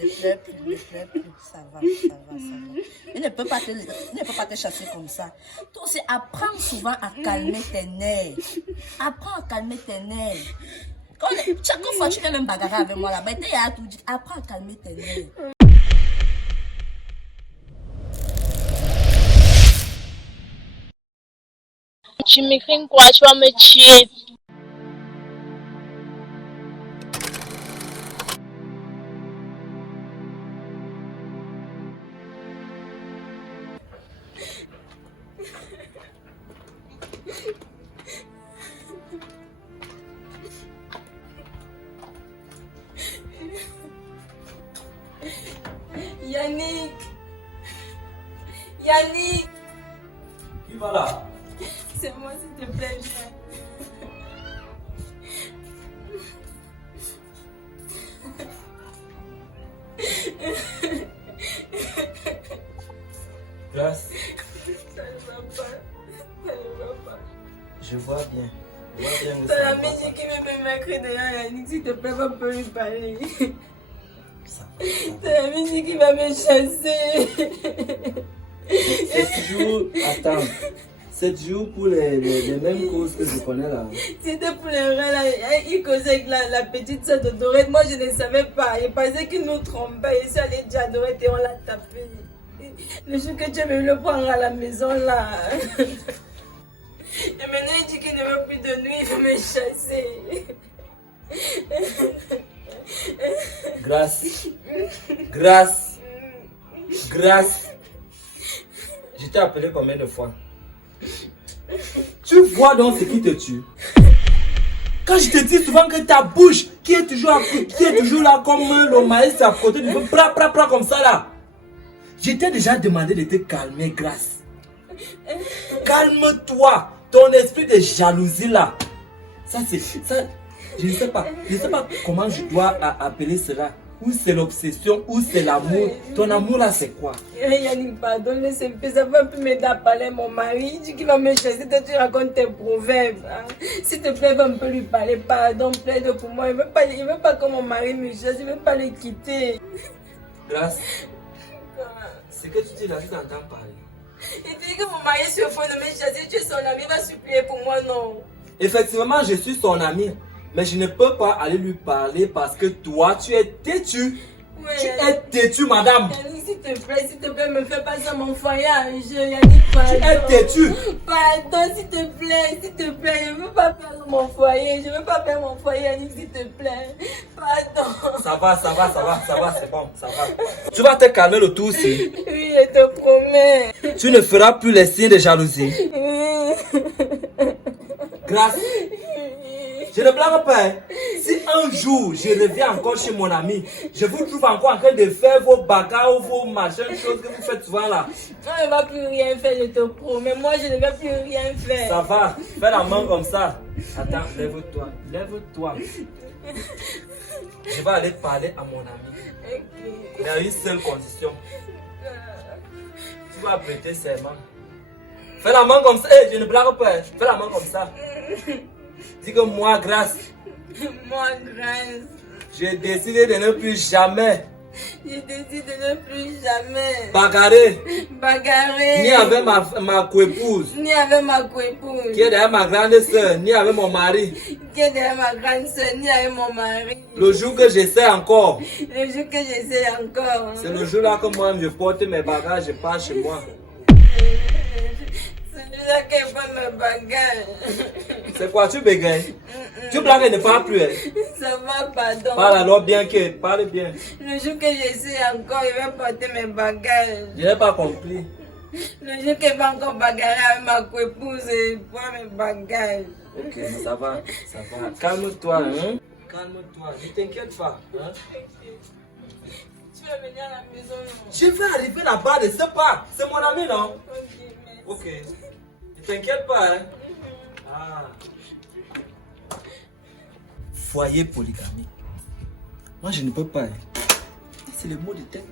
Ne pleure plus, ne pleure plus. Ça va, ça va, ça va. Il ne peut pas te chasser comme ça. Toi aussi, apprends souvent à calmer tes nerfs. Apprends à calmer tes nerfs. Chaque fois que tu fais même bagarre avec moi là-bas, apprends à calmer tes nerfs. Tu m'écris quoi? Tu vas me tuer. Yannick! Yannick! Qui va là? C'est moi, s'il te plaît, viens. Grâce, Ça ne va pas. Ça ne va pas. je vois bien. Je vois bien que C'est ça la ne va musique pas. qui me fait m'écrire derrière Yannick, s'il te plaît, on peut lui parler. Ça va, ça va. C'est la musique qui va me chasser. C'est toujours... Attends. C'est toujours pour les mêmes causes que je connais là. C'était pour les reins là. Il causait avec la petite soeur de Dorette. Moi, je ne savais pas. Il pensait qu'il nous trompait. Il s'est allé dire à Dorette et on l'a tapé. Le jour que tu es venu le prendre à la maison là. Et maintenant, il dit qu'il ne veut plus de nous. Il veut me chasser. Grâce. Grâce. Grâce. Je t'ai appelé combien de fois? Tu vois donc ce qui te tue. Quand je te dis souvent que ta bouche, qui est toujours là comme le maïs à côté du feu, pra comme ça là. Je t'ai déjà demandé de te calmer, Grâce. Calme-toi. Ton esprit de jalousie là. Ça c'est ça. Je ne sais pas comment je dois appeler cela. Ou c'est l'obsession, ou c'est l'amour. Ton amour là c'est quoi? Yannick, pardon, laisse-moi, ça va plus m'aider à parler mon mari. Il dit qu'il va me chasser, toi tu racontes tes proverbes. Hein. S'il te plaît, va un peu lui parler, pardon, plaide pour moi. Il veut pas que mon mari me chasse, il veut pas le quitter. Grâce, ce que tu dis là, tu t'entends parler. Il dit que mon mari se fout de me chasser, tu es son ami, il va supplier pour moi, non. Effectivement, je suis son ami. Mais je ne peux pas aller lui parler parce que toi, tu es têtu. Ouais, Tu es têtu, madame. Yannick, s'il te plaît, me fais pas ça, mon voyage. Yannick, pardon. Tu es têtu. Pardon, s'il te plaît, je ne veux pas perdre mon foyer. Je ne veux pas perdre mon foyer, Yannick, s'il te plaît. Pardon. Ça va, c'est bon, ça va. Tu vas te calmer le tout aussi. Oui, je te promets. Tu ne feras plus les signes de jalousie. Oui. Grâce. Je ne blague pas. Hein. Si un jour je reviens encore chez mon ami, je vous trouve encore en train de faire vos bagarres ou vos machins, choses que vous faites souvent là. On ne va plus rien faire, je te promets. Moi, je ne vais plus rien faire. Ça va, fais la main comme ça. Attends, lève-toi, lève-toi. Je vais aller parler à mon ami. Okay. Il y a une seule condition. Tu vas prêter serment. Fais la main comme ça. Hey, je ne blague pas. Hein. Fais la main comme ça. Dis que moi, Grâce. Moi, Grâce. J'ai décidé de ne plus jamais. J'ai décidé de ne plus jamais Bagarrer. bagarrer. Ni avec ma coépouse. Ni avec ma coépouse. Qui est derrière ma grande soeur. Ni avec mon mari. Qui est derrière ma grande soeur. Ni avec mon mari. Le jour que j'essaie encore. Le jour que j'essaie encore. C'est le jour là que moi je porte mes bagages, je pars chez moi. Celui-là qui pas mes bagages. C'est quoi, tu bégayes? Tu blagues et ne parles plus. Hein? Ça va, pardon. Parle alors bien que, parle bien. Le jour que j'essaie encore, il va porter mes bagages. Je n'ai pas compris. Le jour qu'il va encore bagarrer avec ma coépouse et prendre mes bagages. Ok, ça va, ça va. Calme-toi, hein? Calme-toi, ne t'inquiète pas. Hein? Tu vas venir à la maison, non? Je vais arriver là-bas, ne sais pas. C'est mon ami, non? Ok, merci. Ok. Ne t'inquiète pas, hein? Ah. Foyer polygamie. Moi, je ne peux pas. Hein. C'est le mot de tête.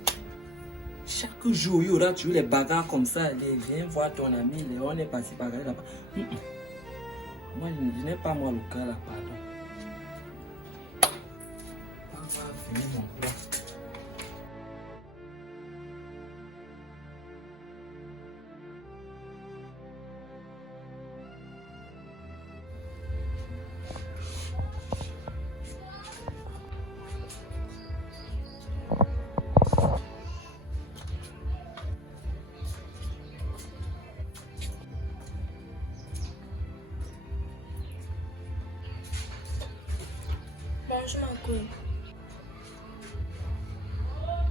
Chaque jour, il y aura toujours les bagarres comme ça. Viens voir ton ami, on est passé bagarrer là-bas. Moi, je n'ai pas moi le cas là, pardon. Venir mon père. quoi?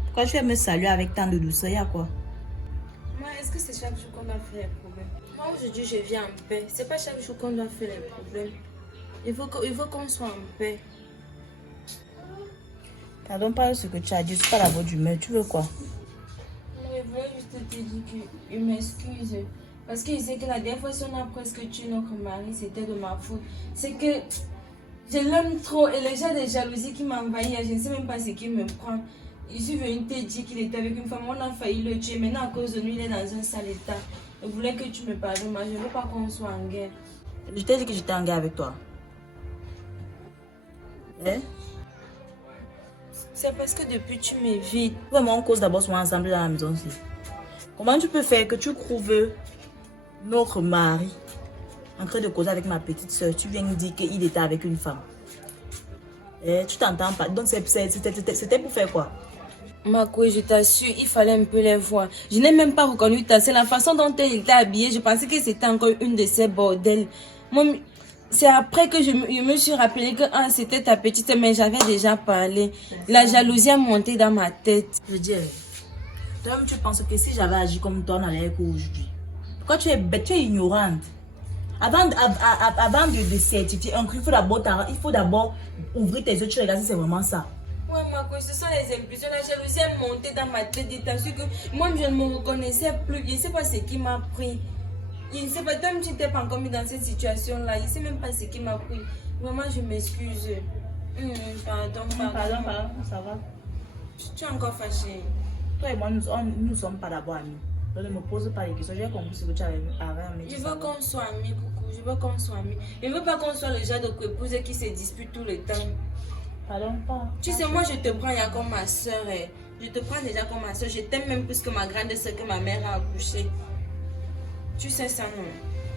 Pourquoi tu viens me saluer avec tant de douceur? Y'a quoi? Moi, est-ce que c'est chaque jour qu'on doit faire les problèmes? Moi, aujourd'hui, je viens en paix. C'est pas chaque jour qu'on doit faire les problèmes. Il faut qu'on soit en paix. Pardon, pas ce que tu as dit, c'est pas la voix d'humeur. Tu veux quoi? Je voulais juste te dire qu'il m'excuse. Parce qu'il sait que la dernière fois, si on a presque tué notre mari, c'était de ma faute. C'est que je l'aime trop et les gens de jalousie qui m'envahissent, je ne sais même pas ce qui me prend. Je suis venue te dire qu'il était avec une femme, on a failli le tuer. Maintenant, à cause de lui, il est dans un sale état. Je voulais que tu me pardonnes, mais je ne veux pas qu'on soit en guerre. Je t'ai dit que j'étais en guerre avec toi. Hein? C'est parce que depuis tu m'évites. Vraiment, on cause d'abord souvent ensemble dans la maison aussi. Comment tu peux faire que tu trouves notre mari en train de causer avec ma petite soeur? Tu viens nous dire qu'il était avec une femme. Tu t'entends pas. Donc c'était pour faire quoi? Marco, je t'assure, il fallait un peu les voir. Je n'ai même pas reconnu ta sœur. La façon dont elle était habillée, je pensais que c'était encore une de ces bordels. Moi, c'est après que je me suis rappelé que c'était ta petite, mais j'avais déjà parlé. La jalousie a monté dans ma tête. Je dis, toi-même tu penses que si j'avais agi comme toi, on allait être aujourd'hui. Pourquoi tu es bête, tu es ignorante? Avant de certifier un truc, il faut d'abord ouvrir tes yeux, tu regardes si c'est vraiment ça. Ouais, Marco, ce sont les impulsions. La jalousie est montée dans ma tête. Je t'assure que moi, je ne me reconnaissais plus. Je ne sais pas ce qui m'a pris. Je ne sais pas, toi-même, tu n'étais pas encore mis dans cette situation-là. Je ne sais même pas ce qui m'a pris. Vraiment, je m'excuse. Pardon, ça va. Tu es encore fâchée. Toi et moi, nous ne sommes pas d'abord amis. Donc ne me pose pas les questions. J'ai compris ce que tu avais à me dire. Je veux qu'on soit amis, coucou. Je veux qu'on soit amis. Je ne veux pas qu'on soit le genre de épouse qui se dispute tout le temps. Pardon, pas. Tu sais, moi, je te prends comme ma soeur. Je te prends déjà comme ma soeur. Je t'aime même plus que ma grande soeur que ma mère a accouché. Tu sais ça, non?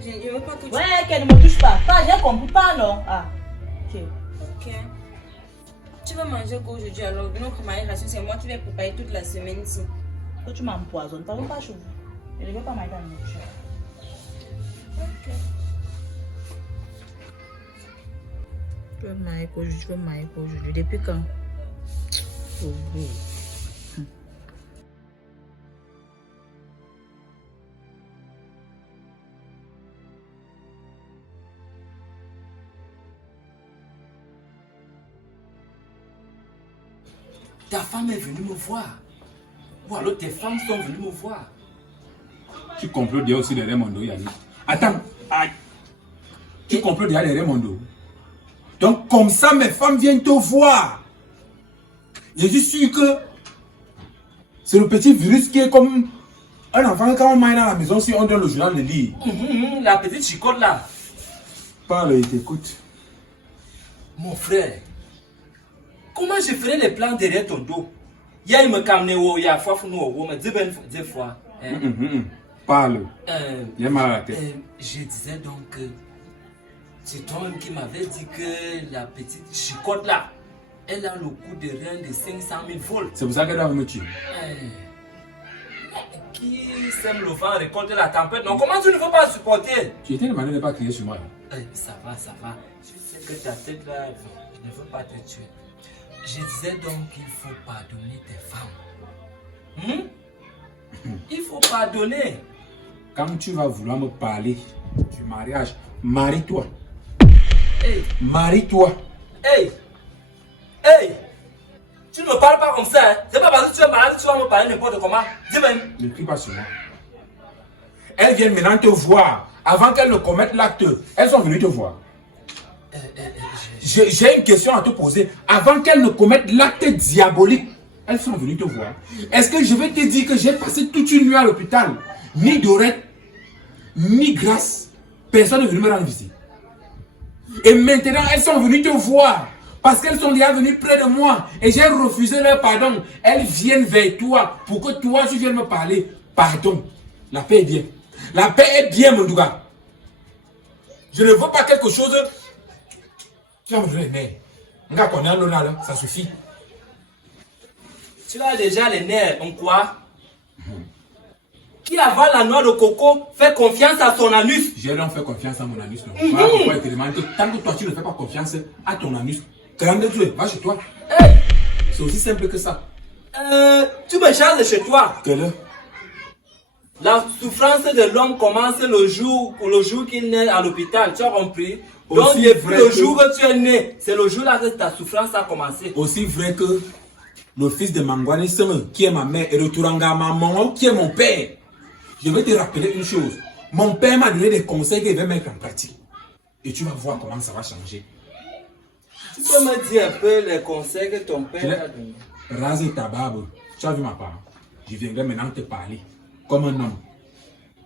Je ne veux pas que tu... Ouais, qu'elle ne me touche pas. Pas, j'ai compris, pas, non? Ah, ok. Ok. Tu vas manger quoi aujourd'hui alors? Notre mariage, c'est moi qui vais préparer toute la semaine ici. Toi, tu m'empoisonnes. Pardon, pas chaud. Je ne veux pas manger dans le nourriture. Ok. Tu veux manger quoi aujourd'hui? Depuis quand? Oh, oui. Ta femme est venue me voir. Ou alors tes femmes sont venues me voir. Tu complotes déjà aussi derrière mon dos, Yannick. Attends, aïe. Tu complotes déjà derrière mon dos. Donc comme ça, mes femmes viennent te voir. Je suis sûr que c'est le petit virus qui est comme un enfant quand on mange dans la maison si on donne le journal de lire. La petite chicotte là. Parle et t'écoute. Mon frère, comment je ferai les plans derrière ton dos? Il y a me camné il y a fois nous me dit deux fois. Parle. J'ai mal à la tête. Je disais donc que c'est toi-même qui m'avais dit que la petite chicotte là, elle a le coup de rein de 500 000 volts. C'est pour ça qu'elle doit me tuer. Qui sème le vent récolte la tempête. Non, comment tu ne veux pas supporter? Tu étais demandé de ne pas crier sur moi. Ça va. Je sais que ta tête là, je ne veux pas te tuer. Je disais donc qu'il faut pardonner tes femmes. Il faut pardonner. Quand tu vas vouloir me parler du mariage, marie-toi. Hey. Marie-toi. Hey. Tu ne me parles pas comme ça. Hein? C'est pas parce que tu es malade que tu vas me parler n'importe comment. Dis-moi. Ne crie pas sur moi. Elles viennent maintenant te voir. Avant qu'elles ne commettent l'acte, elles sont venues te voir. J'ai une question à te poser. Avant qu'elles ne commettent l'acte diabolique, elles sont venues te voir. Est-ce que je vais te dire que j'ai passé toute une nuit à l'hôpital? Ni Dorette, ni Grâce, personne n'est venu me rendre visite. Et maintenant, elles sont venues te voir. Parce qu'elles sont déjà venues près de moi. Et j'ai refusé leur pardon. Elles viennent vers toi pour que toi, tu viennes me parler. Pardon. La paix est bien. La paix est bien, mon gars. Je ne veux pas quelque chose. Tu vas me donner les nerfs. Regarde qu'on est en l'honneur là, ça suffit. Tu as déjà les nerfs en quoi? Qui avale la noix de coco fait confiance à son anus. J'ai donc fait confiance à mon anus. Voilà pourquoi je te demande que tant que toi tu ne fais pas confiance à ton anus, Grande Dieu, va chez toi. Hey, C'est aussi simple que ça. tu me charges chez toi. Quelle heure? La souffrance de l'homme commence le jour qu'il naît à l'hôpital. Tu as compris? Donc, Aussi depuis vrai le que- jour que tu es né, c'est le jour là que ta souffrance a commencé. Aussi vrai que le fils de Mangwane Seme, qui est ma mère, et de Turanga Maman, qui est mon père. Je vais te rappeler une chose. Mon père m'a donné des conseils qu'il va mettre en pratique. Et tu vas voir comment ça va changer. Tu peux me dire un peu les conseils que ton père Je t'a donné? l'ai rasé ta barbe. Tu as vu ma part. Je viendrai maintenant te parler. Comme un homme.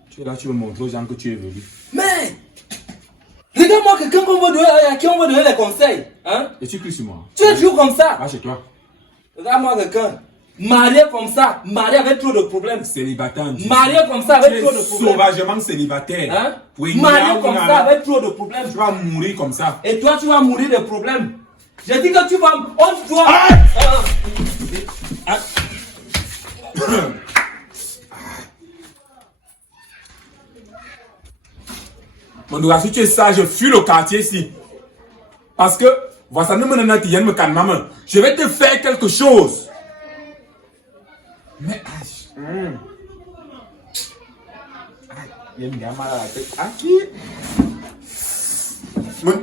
Tu es là, tu veux montrer aux gens que tu es venu. Mais, regarde-moi quelqu'un à qui on va donner les conseils. Hein? Et tu cries sur moi. Tu es toujours comme ça. Va chez toi. Regarde-moi quelqu'un. Marié comme ça, marié avec trop de problèmes. Célibataire. Marié comme ça Tu avec es trop de problèmes. sauvagement célibataire. Hein? Oui, Marié comme là, ça avec trop de problèmes. tu vas mourir comme ça. Et toi, tu vas mourir de problèmes. J'ai dit que tu vas. On doit. Ah! Mon doigt, si tu es sage, fuis le quartier ici. Parce que, voici, me calme. Je vais te faire quelque chose. Mais, il y a mal à la tête. À qui?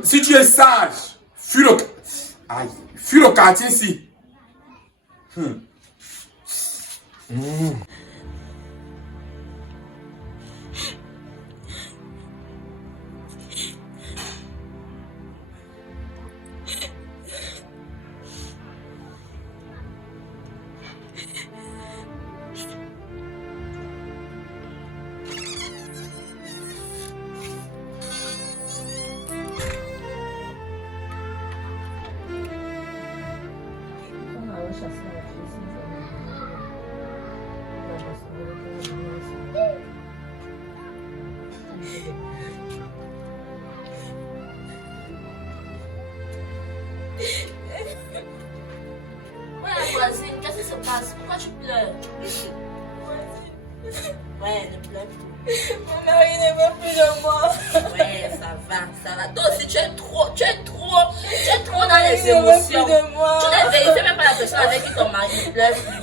Si tu es sage, fuis le quartier ici. Ouais, voisine, qu'est-ce qui se passe? Pourquoi tu pleures? Ouais, ne pleure plus. Mon mari ne veut plus de moi. Ouais, ça va. Toi aussi, tu es trop dans les Il ne veut émotions. plus de moi. Tu n'es vérifié même pas la personne avec qui ton mari ne pleure plus.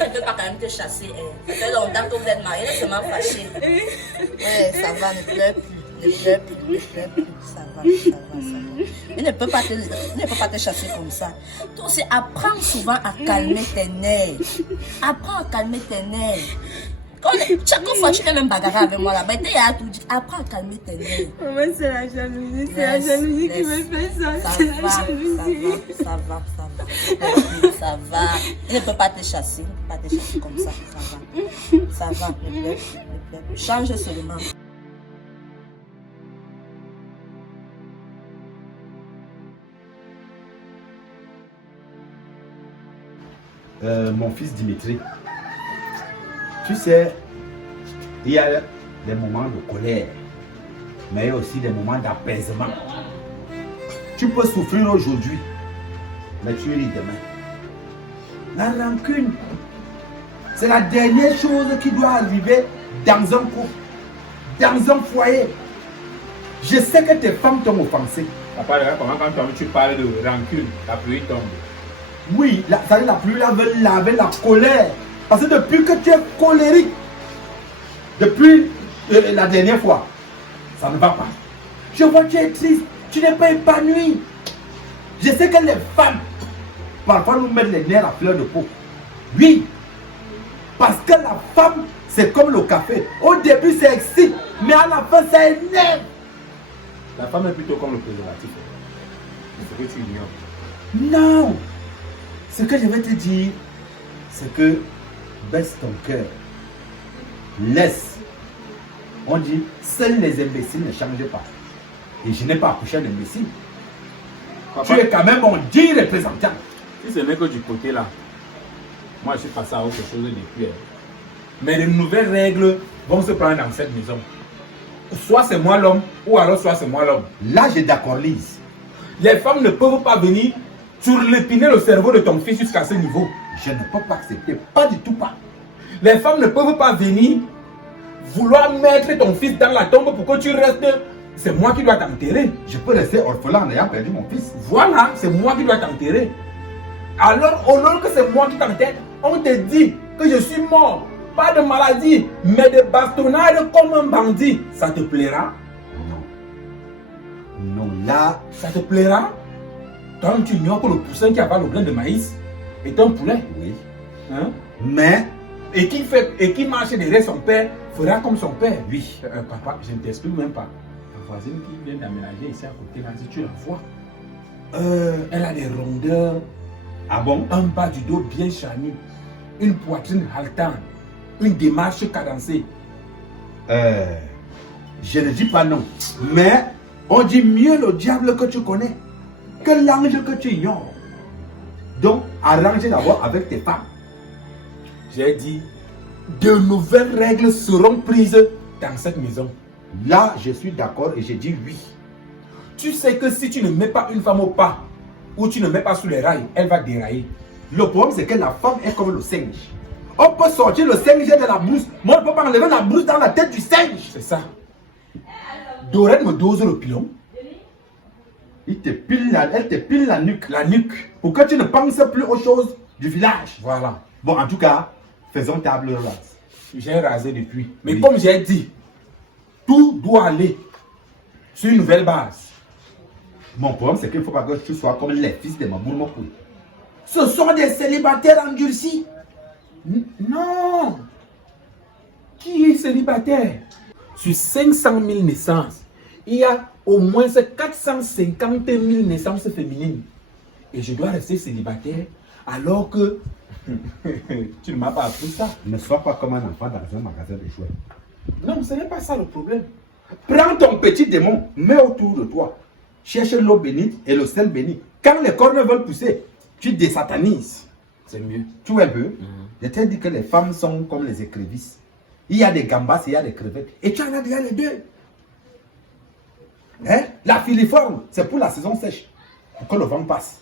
Elle ne peut pas quand même te chasser. Ça fait longtemps que vous êtes mariés, elle est seulement fâchée. Ouais, ça va, ne pleure plus. Ça va. Il ne peut pas te chasser comme ça. Toi aussi, apprends souvent à calmer tes nerfs. Chaque fois, tu fais même bagarre avec moi là-bas. Apprends à calmer tes nerfs. Maman, c'est la jalousie. C'est la jalousie qui me fait ça. C'est la jalousie. Ça va. Il ne peut pas te chasser. Comme ça. Ça va. Ne pleure plus. Change seulement. Mon fils Dimitri, tu sais, il y a des moments de colère, mais il y a aussi des moments d'apaisement. Tu peux souffrir aujourd'hui, mais tu ris demain. La rancune, c'est la dernière chose qui doit arriver dans un couple, dans un foyer. Je sais que tes femmes t'ont offensé. Papa, quand tu parles de rancune, la pluie tombe. Oui, la pluie là veut laver la colère. Parce que depuis que tu es colérique, depuis la dernière fois, ça ne va pas. Je vois que tu es triste, tu n'es pas épanoui. Je sais que les femmes, parfois nous mettent les nerfs à fleur de peau. Oui, parce que la femme, c'est comme le café. Au début, c'est excite, mais à la fin, ça énerve. La femme est plutôt comme le préservatif. C'est ce que tu ignores. Non. Ce que je vais te dire, c'est que baisse ton cœur. Laisse. On dit, seuls les imbéciles ne changent pas. Et je n'ai pas accouché un imbécile. Papa, Tu es quand même mon digne représentant. si ce n'est que du côté là, moi je suis passé à autre chose depuis. Mais de nouvelles règles vont se prendre dans cette maison. Soit c'est moi l'homme, ou alors soit c'est moi l'homme. Là, j'ai d'accord, Lise. Les femmes ne peuvent pas venir turlupiner le cerveau de ton fils jusqu'à ce niveau. Je ne peux pas accepter. Pas du tout pas. Les femmes ne peuvent pas venir vouloir mettre ton fils dans la tombe pour que tu restes c'est moi qui dois t'enterrer. Je peux rester orphelin en ayant perdu mon fils. Voilà, c'est moi qui dois t'enterrer. Alors, au lieu que c'est moi qui t'enterre, on te dit que je suis mort. Pas de maladie, mais de bastonnade comme un bandit. Ça te plaira? Non, là, Ça te plaira? Toi, tu ignores que le poussin qui avale le grain de maïs est un poulet. oui. Hein? Mais, Et qui marche derrière son père fera comme son père. oui. Papa, je ne t'explique même pas. La voisine qui vient d'aménager ici à côté, là, si tu la vois, elle a des rondeurs, Ah bon? un bas du dos bien charnu, une poitrine haletante, une démarche cadencée. Je ne dis pas non. Mais, on dit mieux le diable que tu connais que l'ange que tu ignores. Donc, arrange d'abord avec tes femmes. J'ai dit, de nouvelles règles seront prises dans cette maison. Là, je suis d'accord et je dis oui. Tu sais que si tu ne mets pas une femme au pas, ou tu ne mets pas sous les rails, elle va dérailler. Le problème, c'est que la femme est comme le singe. On peut sortir le singe de la brousse, mais on ne peut pas enlever la brousse dans la tête du singe. C'est ça. Dorette me dose le pilon. Elle te pile la nuque. La nuque. Pour que tu ne penses plus aux choses du village. Voilà. Bon, en tout cas, faisons table rase. J'ai rasé depuis. Mais Oui. comme j'ai dit, tout doit aller sur une nouvelle base. Mon problème, c'est qu'il ne faut pas que tu sois comme les fils de Mamour Mokou. Ce sont des célibataires endurcis. Non. Qui est célibataire? Sur 500 000 naissances, il y a au moins 450 000 naissances féminines. Et je dois rester célibataire alors que tu ne m'as pas appris ça. Ne sois pas comme un enfant dans un magasin de jouets. Non, ce n'est pas ça le problème. Prends ton petit démon, mets autour de toi. Cherche l'eau bénite et le sel béni. Quand les cornes veulent pousser, tu désatanises. C'est mieux. Tu vois un peu? Je t'ai dit que les femmes sont comme les écrevisses. Il y a des gambas et il y a des crevettes. Et tu en as déjà les deux. Hein? La filiforme, c'est pour la saison sèche, pour que le vent passe.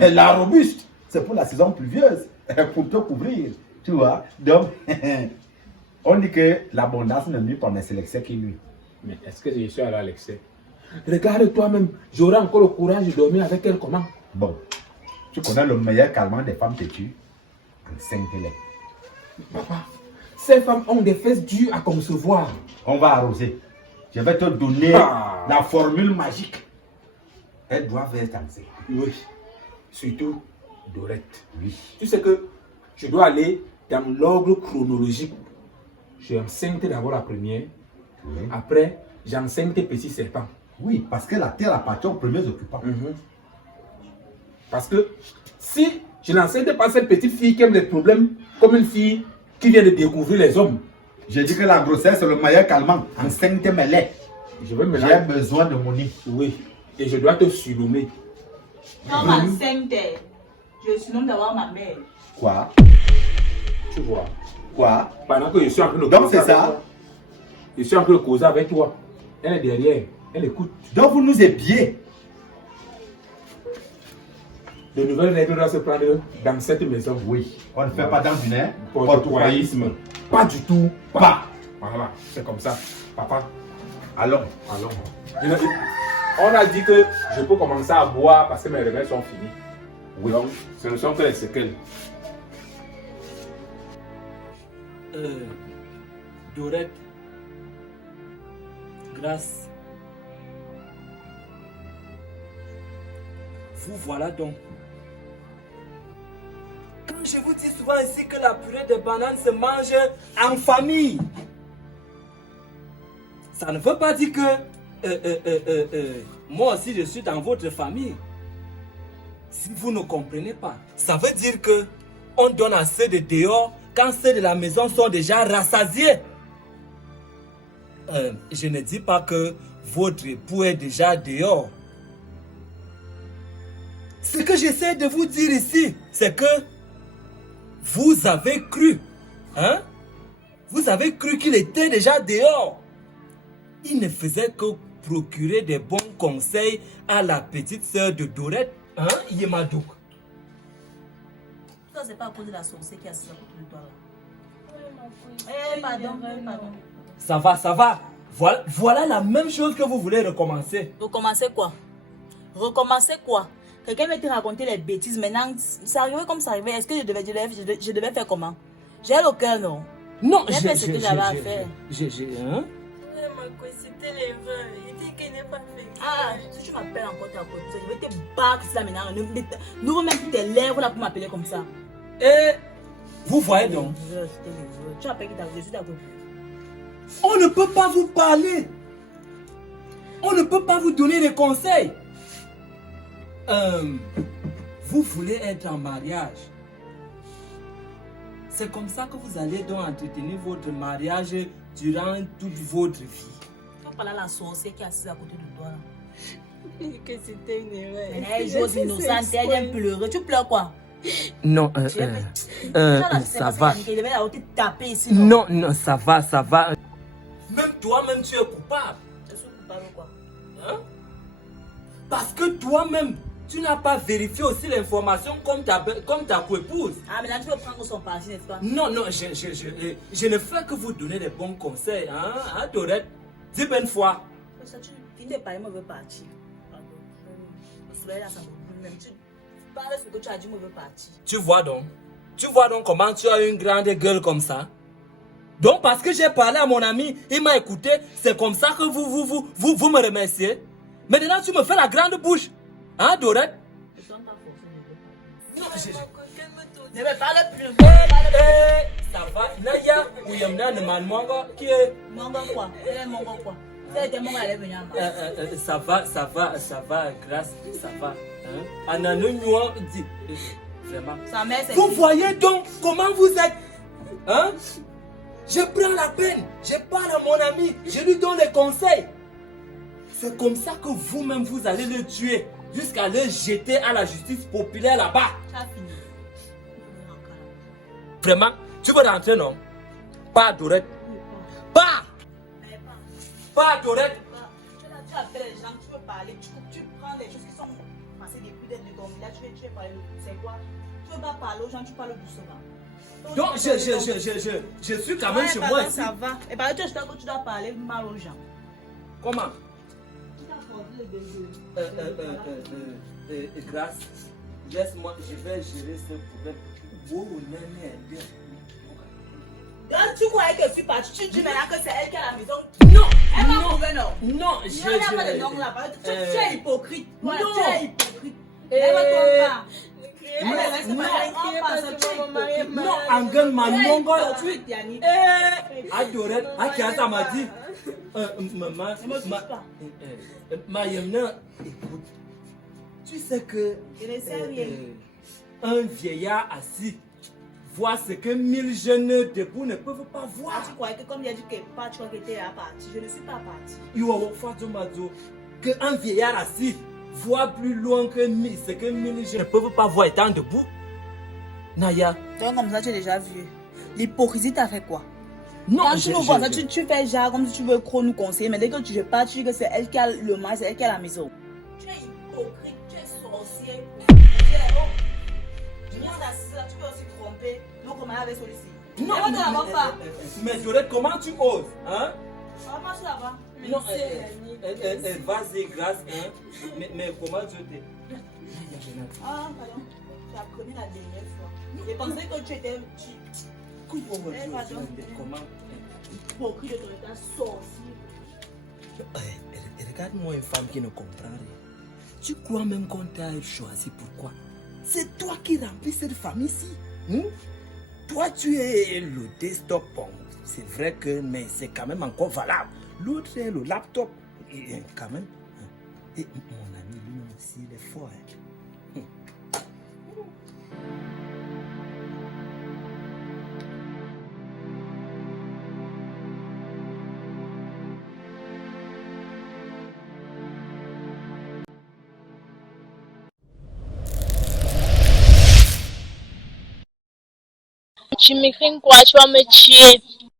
Et la robuste, c'est pour la saison pluvieuse, pour te couvrir. Tu vois? Donc, on dit que l'abondance ne nuit pas, mais c'est l'excès qui nuit. Mais est-ce que je suis allé à l'excès? Regarde toi-même, j'aurai encore le courage de dormir avec elle comment? Bon, tu connais le meilleur calmant des femmes têtues? En 5 lait. Papa, ces femmes ont des fesses dures à concevoir. On va arroser. Je vais te donner la formule magique. Elles doivent être enceinte. Oui, surtout Dorette. Oui. Tu sais que je dois aller dans l'ordre chronologique. J'ai enceinte d'abord la première, Oui. après j'enceinte petit serpent. Oui, parce que la terre appartient aux premiers occupants. Parce que si je n'enseigne pas cette petite fille qui aime les problèmes comme une fille qui vient de découvrir les hommes, J'ai dit que la grossesse est le meilleur calmant. Enceinte mes laits. je vais me J'ai besoin de mon nid. Oui, et je dois te surnommer. Non, ma sainte, je suis nom d'avoir ma mère. Quoi? Tu vois, Quoi? pendant que je suis en train de Donc causer c'est avec ça? toi, je suis en train de causer avec toi. Elle est derrière, elle écoute. Donc vous nous épiez. De nouvelles règles doivent se prendre dans cette maison. Oui. On ne fait pas dans une Porte-croisisme. Pas du tout. Pas. Voilà, c'est comme ça. Papa, Allons. allons. On a dit que je peux commencer à boire parce que mes remèdes sont finis. Oui. Donc, ce ne sont que les séquelles. Dorette, Grâce, vous voilà donc. Quand je vous dis souvent ici que la purée de bananes se mange en famille, ça ne veut pas dire que moi aussi je suis dans votre famille. Si vous ne comprenez pas, ça veut dire que on donne à ceux de dehors quand ceux de la maison sont déjà rassasiés. Je ne dis pas que votre époux est déjà dehors. Ce que j'essaie de vous dire ici, c'est que vous avez cru, hein? Vous avez cru qu'il était déjà dehors. Il ne faisait que procurer des bons conseils à la petite sœur de Dorette, hein, Yemadouk. Ça, c'est pas à cause de la sorcière qui a assise à côté de toi là. Pardon. Ça va, Voilà la même chose que vous voulez recommencer. Recommencer quoi? Recommencer quoi? Quelqu'un va te raconter les bêtises. Maintenant, ça arrivait comme ça arrivait. Est-ce que je devais faire comment? J'ai le cœur, non? Non, j'ai fait ce que j'avais à faire. Hein? C'était l'erreur. Il dit qu'il n'est pas fait. Ah, si tu m'appelles encore ta cause, je vais te battre là maintenant. N'ouvre même tes lèvres là pour m'appeler comme ça. Et vous voyez donc. Tu appelles qui t'a vu, je suis ta copine. On ne peut pas vous parler. On ne peut pas vous donner des conseils. Vous voulez être en mariage. C'est comme ça que vous allez donc entretenir votre mariage durant toute votre vie. Tu vas parler à la sorcière qui est assise à côté de toi là. Que c'était une erreur. Elle est juste innocente, elle vient pleurer. Tu pleures quoi? Non, ça va. Il devait la taper ici. Non, ça va, ça va. Même toi-même, tu es coupable. Je suis coupable quoi? Hein? Parce que toi-même, tu n'as pas vérifié aussi l'information comme ta épouse. Ah, mais là tu veux prendre son parti, n'est-ce pas? Non, je ne fais que vous donner des bons conseils. Hein, Dorette? Dis une fois. Ça, tu finis de parler, moi je veux partir. Pardon. Je vais là, ça me même. Tu parles ce que tu as dit, moi je veux partir. Tu vois donc comment tu as une grande gueule comme ça? Donc parce que j'ai parlé à mon ami, il m'a écouté, c'est comme ça que vous me remerciez. Maintenant tu me fais la grande bouche. Hein, Dorette? Non, Ne me parle plus. Ça va, Naya, ou Yamna, ne m'a demandé qui est. Mongo quoi? Elle est mongo quoi? C'est des mongo, elle est venue à moi. Ça va, grâce, ça va. Hein? Anano Noua dit. Vraiment. Sa mère, c'est. Vous voyez donc comment vous êtes? Hein? Je prends la peine, je parle à mon ami, je lui donne des conseils. C'est comme ça que vous-même vous allez le tuer, jusqu'à le jeter à la justice populaire là-bas. Tu as fini. Vraiment, tu veux rentrer, non? Pas Dorette. Pas! Pas Dorette. Tu appelles les gens, tu veux parler, tu prends des choses qui sont passées depuis d'être de ton village, tu veux parler. C'est quoi? Tu veux pas parler aux gens, tu parles doucement. Donc, je suis quand même chez moi ici. Ça va. Et par exemple, que tu dois parler mal aux gens. Comment? Tu t'as forcé de Grâce, laisse-moi, je vais gérer ce problème. Grâce, tu croyais que tu es parti, tu dis maintenant que c'est elle qui est à la maison. Non! Elle m'a prouvé non. Non, Il n'y a pas de nom là-bas. Tu es hypocrite. Voilà, non. tu es hypocrite. Elle va pas. Non, Angel Manongo. Tu es Yannick. Adorette, Akiata m'a dit. Maman, Mayemna, écoute, tu sais que Je ne sais rien. un vieillard assis voit ce que 1000 jeunes debout ne peuvent pas Ah, voir. tu croyais que comme il a dit que pas, tu crois que tu étais parti. Je ne suis pas parti. Que un vieillard assis voit plus loin que ce que 1000 jeunes ne peuvent pas voir étant debout. Naya. Donc comme ça, tu es déjà vieux. L'hypocrisie t'a fait quoi? Non, quand tu nous vois ça, tu fais genre comme si tu veux trop nous conseiller, mais dès que tu pars, tu dis que c'est elle qui a le mal, c'est elle qui a la maison. Tu es hypocrite, tu es sorcier. Tu peux aussi tromper. Donc comment avec celui-ci? Non, mais Dorette, comment tu oses, hein? Comment tu là-bas? Non, vas-y, grâce, hein? Mais comment je te... Ah, pardon. Tu as connu la dernière fois. J'ai pensé que tu étais... Comment? Hypocrite de ton état sorcier. Regarde-moi une femme qui ne comprend rien. Tu crois même qu'on t'a choisi pourquoi? C'est toi qui remplis cette famille-ci. Toi, tu es le desktop. Bon, c'est vrai que, mais c'est quand même encore valable. L'autre est le laptop. Et quand même. Et mon ami, lui aussi, il est fort. Tu m'écris quoi? Tu vas me tuer.